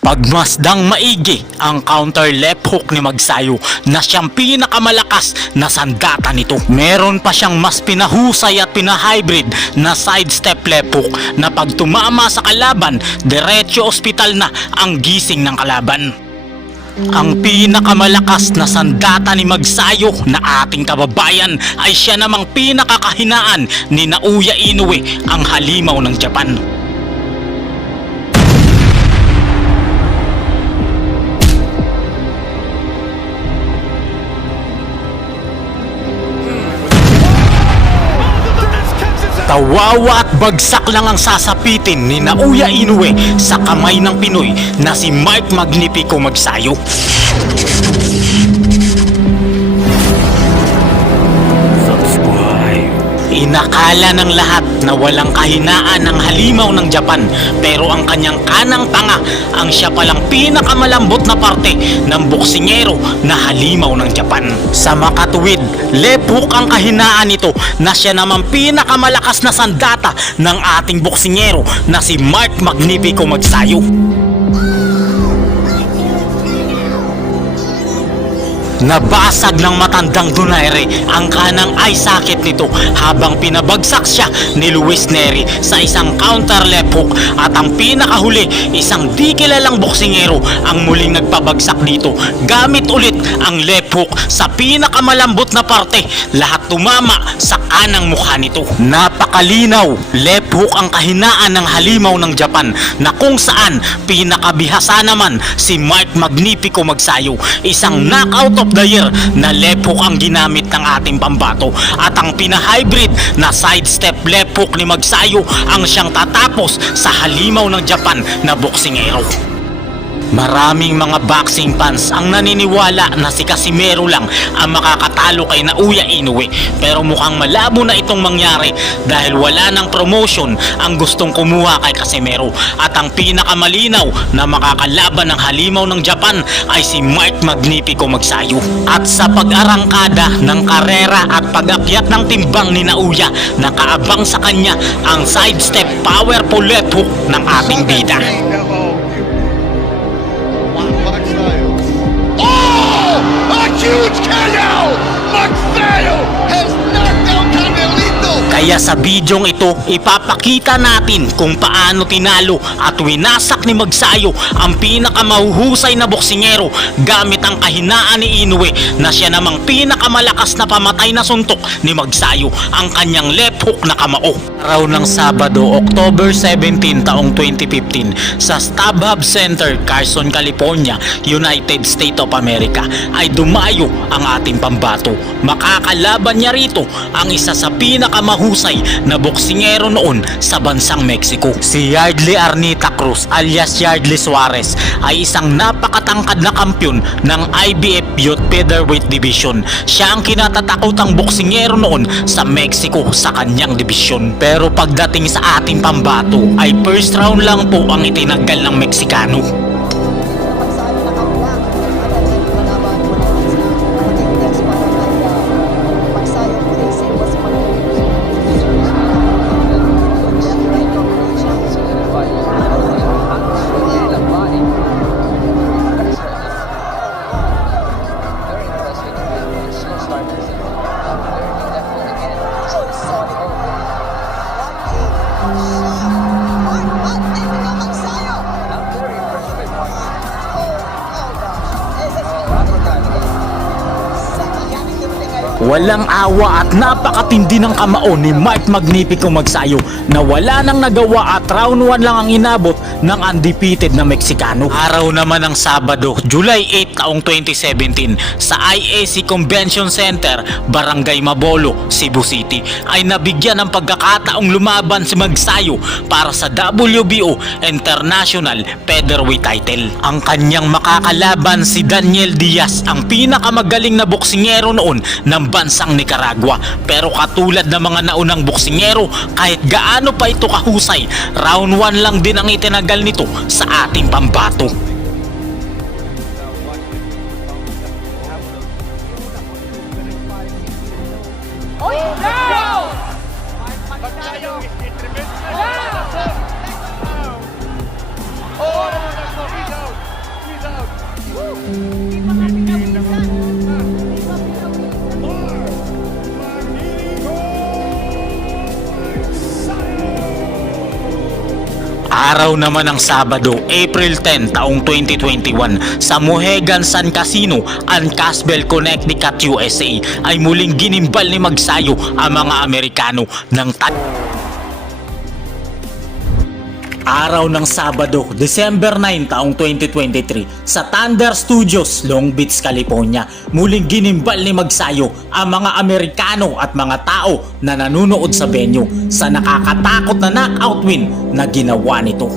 Pagmasdang maigi ang counter left hook ni Magsayo na siyang pinakamalakas na sandata nito. Meron pa siyang mas pinahusay at pinahybrid na sidestep left hook na pag tumama sa kalaban, diretso ospital na ang gising ng kalaban. Ang pinakamalakas na sandata ni Magsayo na ating kababayan ay siya namang pinakakahinaan ni Nauya Inoue ang halimaw ng Japan. Tawawa at bagsak lang ang sasapitin ni Nauya Inoue sa kamay ng Pinoy na si Mark Magnifico Magsayo. Inakala ng lahat na walang kahinaan ng halimaw ng Japan pero ang kanyang kanang tanga ang siya palang pinakamalambot na parte ng boksingero na halimaw ng Japan. Sa makatuwid, left hook ang kahinaan nito na siya naman pinakamalakas na sandata ng ating boksingero na si Mark Magnifico Magsayo. Nabasag ng matandang Donaire ang kanang eye socket nito habang pinabagsak siya ni Luis Neri sa isang counter left hook at ang pinakahuli isang di kilalang boksingero ang muling nagpabagsak dito. Gamit ulit ang left hook sa pinakamalambot na parte lahat tumama sa kanang mukha nito. Napakalinaw left hook ang kahinaan ng halimaw ng Japan na kung saan pinakabihasa naman si Mark Magnifico Magsayo isang knockout of the year na left hook ang ginamit ng ating pambato at ang pinahybrid na sidestep left hook ni Magsayo ang siyang tatapos sa halimaw ng Japan na boksingero. Maraming mga boxing fans ang naniniwala na si Casimero lang ang makakatalo kay Nauya Inoue. Pero mukhang malabo na itong mangyari dahil wala ng promotion ang gustong kumuha kay Casimero. At ang pinakamalinaw na makakalaban ng halimaw ng Japan ay si Mark Magnifico Magsayo. At sa pag-arangkada ng karera at pag-akyat ng timbang ni Nauya nakaabang sa kanya ang sidestep powerful left hook ng ating bida. Kaya sa bidyong ito, ipapakita natin kung paano tinalo at winasak ni Magsayo ang pinakamahuhusay na boksingero gamit ang kahinaan ni Inoue na siya namang pinakamalakas na pamatay na suntok ni Magsayo ang kanyang left hook na kamao. Araw ng Sabado, October 17 taong 2015 sa StubHub Center, Carson, California, United States of America ay dumayo ang ating pambato. Makakalaban niya rito ang isa sa pinakamahusay na boksingero noon sa bansang Mexico. Si Yardley Arnita Cruz alias Yardley Suarez ay isang napakatangkad na kampyon ng IBF Youth Featherweight Division. Siya ang kinatatakotang boksingero noon sa Mexico sa kanyang division. Pero pagdating sa ating pambato ay first round lang po ang itinanggal ng Meksikano. Walang awa at napakatindi ng kamao ni Mark Magnifico Magsayo na wala nang nagawa at round 1 lang ang inabot ng undefeated na Meksikano. Araw naman ng Sabado, July 8 taong 2017 sa IAC Convention Center, Barangay Mabolo, Cebu City ay nabigyan ng pagkakataong lumaban si Magsayo para sa WBO International Featherweight title. Ang kanyang makakalaban si Daniel Diaz ang pinakamagaling na boksingero noon ng bansang Nicaragua. Pero katulad ng mga naunang boksingero, kahit gaano pa ito kahusay, round 1 lang din ang itinagal nito sa ating pambato. Oy, no! Oh, no, no, out. He's out. sa araw naman ng Sabado, April 10, taong 2021 sa Mohegan Sun Casino and Casbell, Connecticut, USA ay muling ginimbal ni Magsayo ang mga Amerikano ng tat- araw ng Sabado, December 9 taong 2023 sa Thunder Studios, Long Beach, California. Muling ginimbal ni Magsayo ang mga Amerikano at mga tao na nanunood sa venue sa nakakatakot na knockout win na ginawa nito.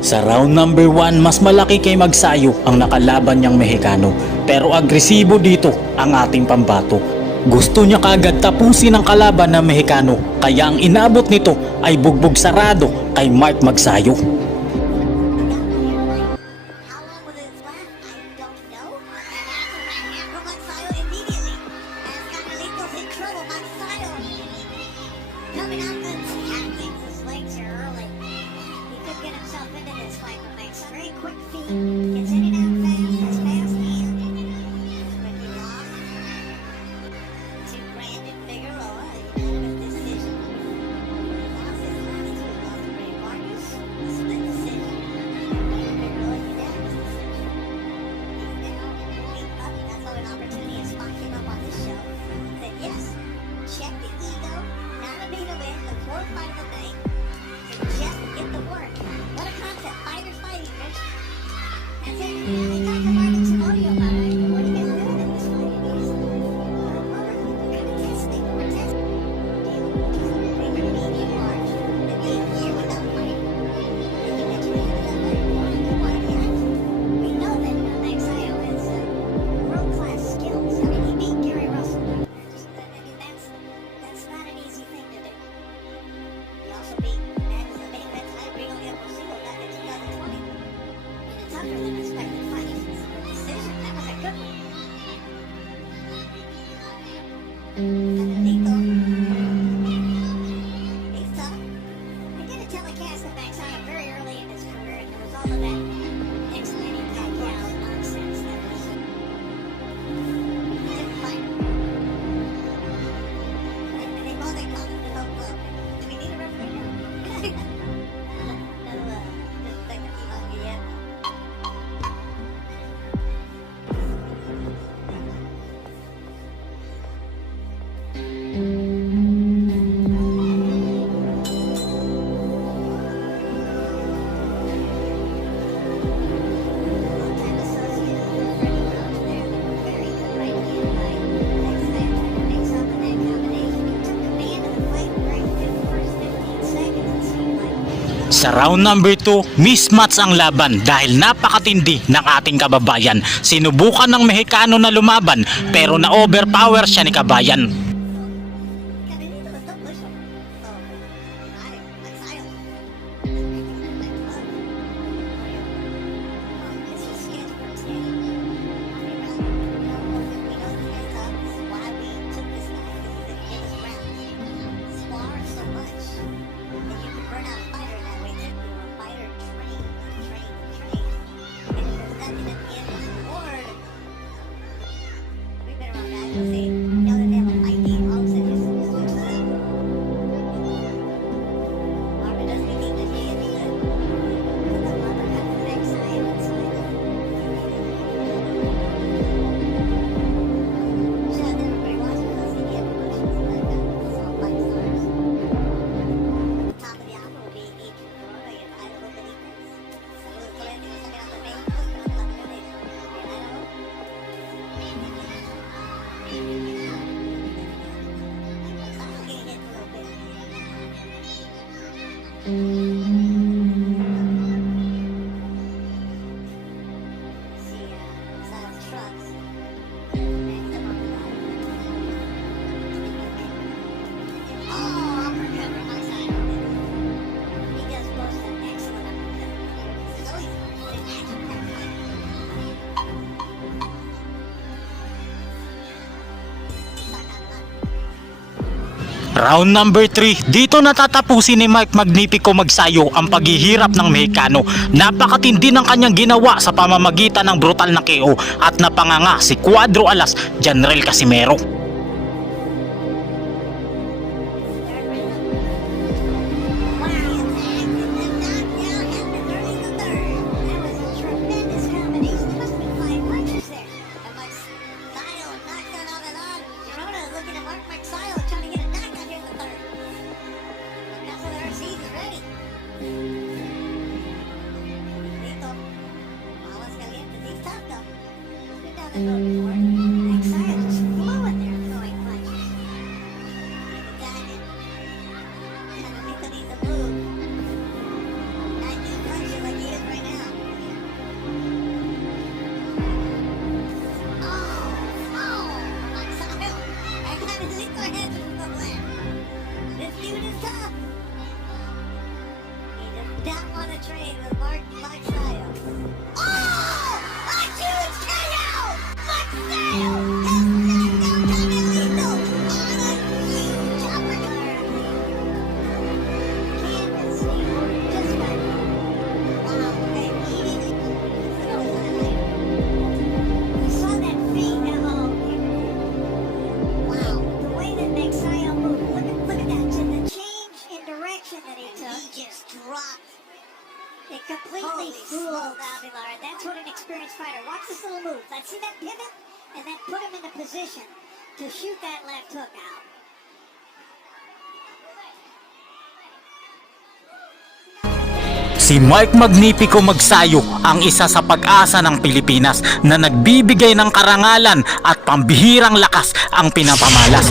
Sa round number 1, mas malaki kay Magsayo ang nakalaban niyang Mexicano. Pero agresibo dito ang ating pambato gusto niya kaagad tapusin ang kalaban na Mexicano kaya ang inabot nito ay bugbog sarado kay Mark Magsayo. That's it. Sa round number 2, mismatch ang laban dahil napakatindi ng ating kababayan. Sinubukan ng Mexicano na lumaban pero na overpower siya ni kabayan. Mm. Round number 3, dito natatapusin ni Mike Magnifico magsayo ang paghihirap ng Mexicano. Napakatindi ng kanyang ginawa sa pamamagitan ng brutal na KO at napanganga si Cuadro Alas, General Casimero. Mm. Si Mark Magnifico Magsayo ang isa sa pag-asa ng Pilipinas na nagbibigay ng karangalan at pambihirang lakas ang pinapamalas.